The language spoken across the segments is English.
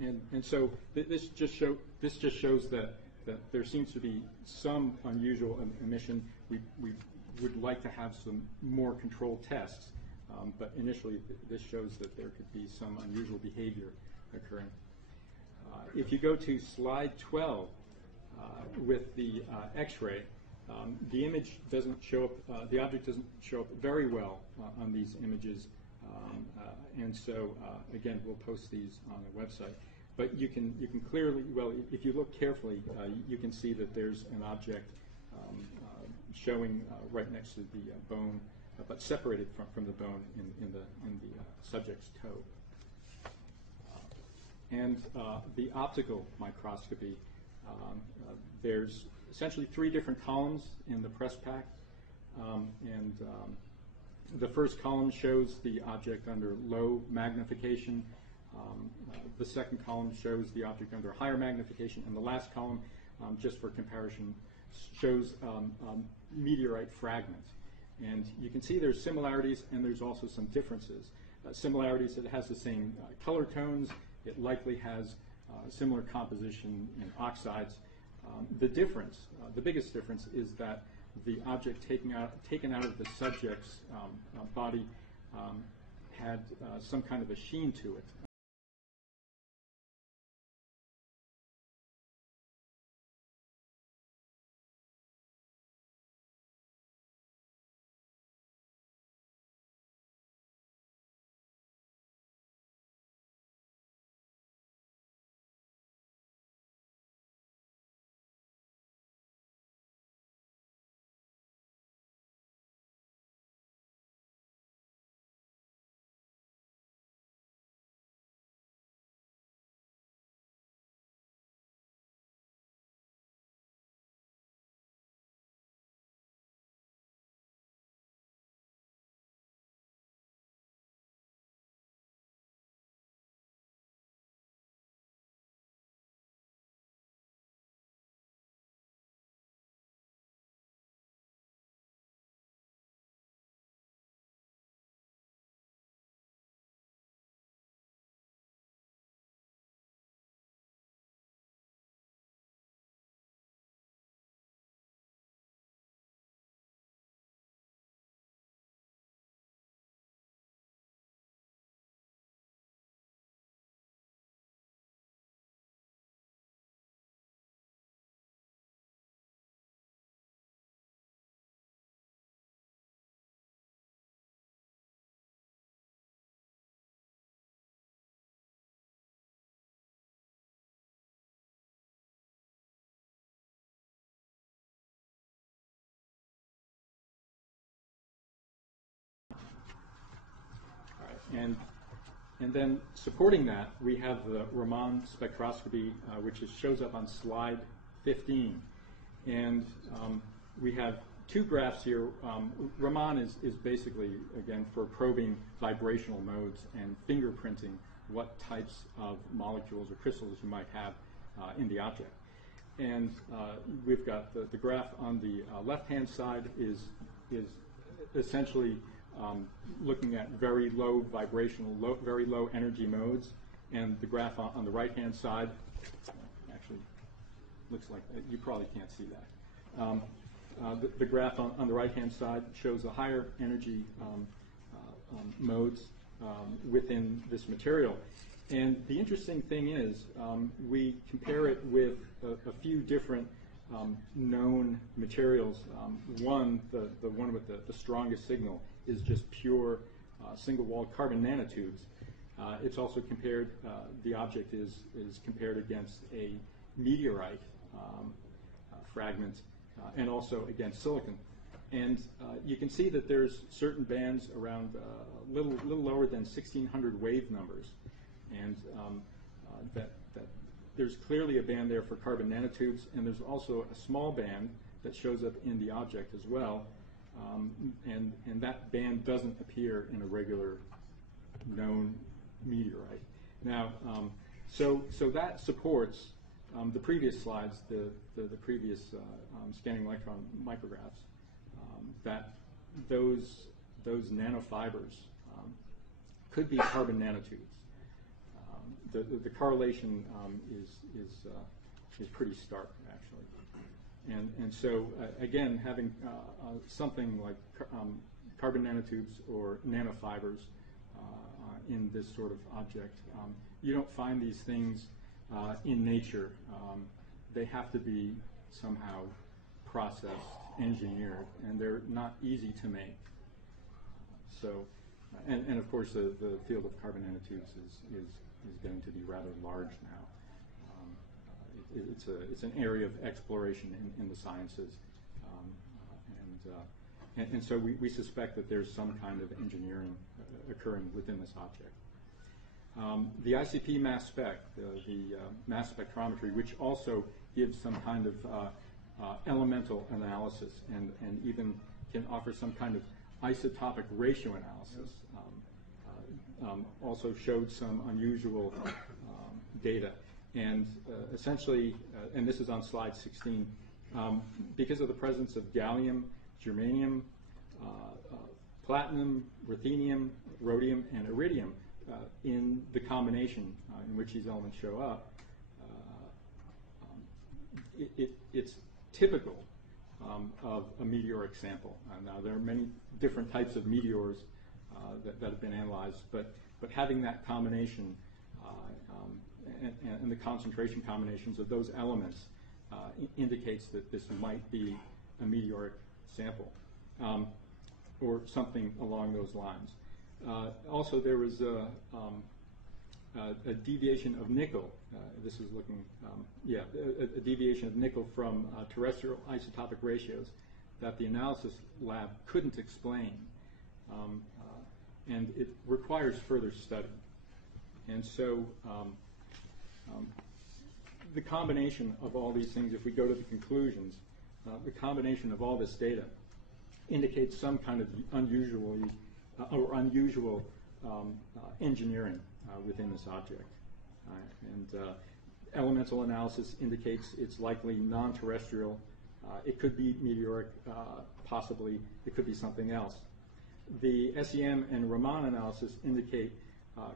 And so this just shows that there seems to be some unusual emission. We would like to have some more controlled tests, but initially this shows that there could be some unusual behavior occurring. If you go to slide 12 with the X-ray, the image doesn't show up, the object doesn't show up very well on these images, and so again, we'll post these on the website. But you can clearly, well, if you look carefully, you can see that there's an object showing right next to the bone, but separated from the bone in the subject's toe. And the optical microscopy, there's essentially 3 different columns in the press pack, and the first column shows the object under low magnification. The second column shows the object under higher magnification, and the last column, just for comparison, shows meteorite fragments. And you can see there's similarities and there's also some differences. Similarities, it has the same color tones, it likely has similar composition in oxides. The difference, the biggest difference, is that the object taken out of the subject's body had some kind of a sheen to it. And then supporting that, we have the Raman spectroscopy, which shows up on slide 15. And we have 2 graphs here. Raman is basically, again, for probing vibrational modes and fingerprinting what types of molecules or crystals you might have in the object. And we've got the graph on the left-hand side is essentially looking at very low vibrational, very low energy modes, and the graph on the right-hand side actually looks like, you probably can't see that. The graph on the right-hand side shows the higher energy modes within this material. And the interesting thing is we compare it with a few different known materials. One, the one with the strongest signal, is just pure single-walled carbon nanotubes. It's also compared, the object is compared against a meteorite fragment and also against silicon. And you can see that there's certain bands around a little lower than 1600 wave numbers. And that there's clearly a band there for carbon nanotubes, and there's also a small band that shows up in the object as well, and that band doesn't appear in a regular known meteorite. Now, so that supports the previous slides, the previous scanning electron micrographs, that those nanofibers could be carbon nanotubes. the correlation is pretty stark, actually. And so again, having something like carbon nanotubes or nanofibers in this sort of object, you don't find these things in nature. They have to be somehow processed, engineered, and they're not easy to make. So, and of course, the field of carbon nanotubes is going to be rather large now. It's an area of exploration in the sciences, and so we suspect that there's some kind of engineering occurring within this object. The ICP mass spec, the mass spectrometry, which also gives some kind of elemental analysis and even can offer some kind of isotopic ratio analysis, also showed some unusual data. And essentially, and this is on slide 16, because of the presence of gallium, germanium, platinum, ruthenium, rhodium, and iridium in the combination in which these elements show up, it's typical of a meteoric sample. Now, there are many different types of meteors that have been analyzed, but having that combination and the concentration combinations of those elements indicates that this might be a meteoric sample or something along those lines. Also, there was a deviation of nickel. This is looking, a deviation of nickel from terrestrial isotopic ratios that the analysis lab couldn't explain, and it requires further study. And so the combination of all these things, if we go to the conclusions, the combination of all this data indicates some kind of unusual engineering within this object. And elemental analysis indicates it's likely non-terrestrial. It could be meteoric, possibly. It could be something else. The SEM and Raman analysis indicate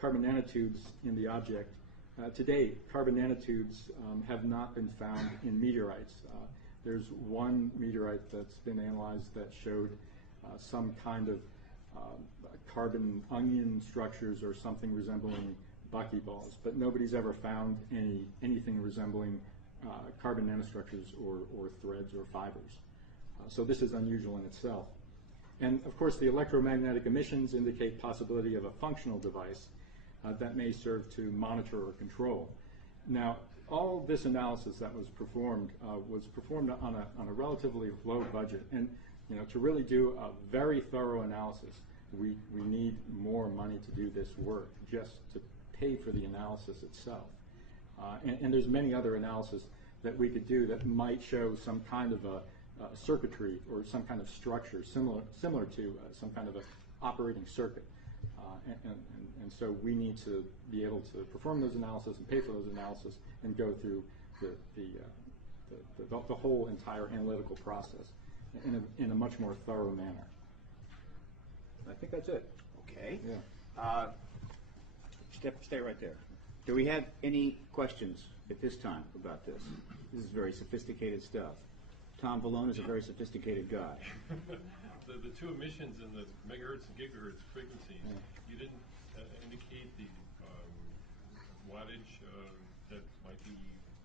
carbon nanotubes in the object. To date, carbon nanotubes have not been found in meteorites. There's one meteorite that's been analyzed that showed some kind of carbon onion structures or something resembling buckyballs, but nobody's ever found anything resembling carbon nanostructures or threads or fibers. So this is unusual in itself. And of course, the electromagnetic emissions indicate possibility of a functional device that may serve to monitor or control. Now, all this analysis that was performed on a relatively low budget, and to really do a very thorough analysis, we need more money to do this work just to pay for the analysis itself. And there's many other analysis that we could do that might show some kind of a circuitry or some kind of structure similar to some kind of an operating circuit. And so we need to be able to perform those analysis and pay for those analysis and go through the whole entire analytical process in a much more thorough manner. I think that's it. Okay. Yeah. Stay right there. Do we have any questions at this time about this? This is very sophisticated stuff. Tom Vallone is a very sophisticated guy. The two emissions in the megahertz and gigahertz frequencies, you didn't indicate the wattage that might be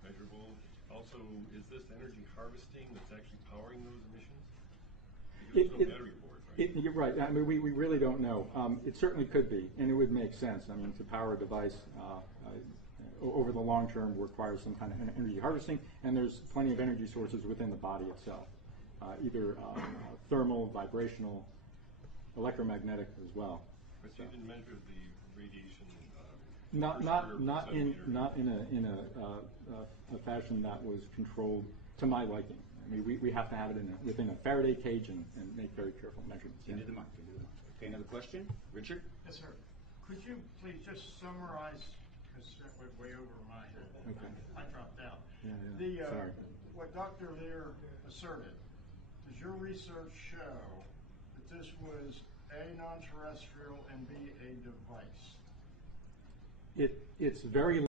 measurable. Also, is this energy harvesting that's actually powering those emissions? Because there's no battery board, right? You're right. I mean, we really don't know. It certainly could be, and it would make sense. I mean, to power a device over the long term requires some kind of energy harvesting, and there's plenty of energy sources within the body itself, either thermal, vibrational, electromagnetic as well. But you didn't measure the radiation. Not in a fashion that was controlled to my liking. I mean, we have to have it within a Faraday cage and make very careful measurements. Into the mic. Okay, another question? Richard? Yes, sir. Could you please just summarize, because that went way over my head. Okay. I dropped out. Yeah. Sorry. What Dr. Lear asserted, does your research show that this was A, non-terrestrial, and B, a device? It's very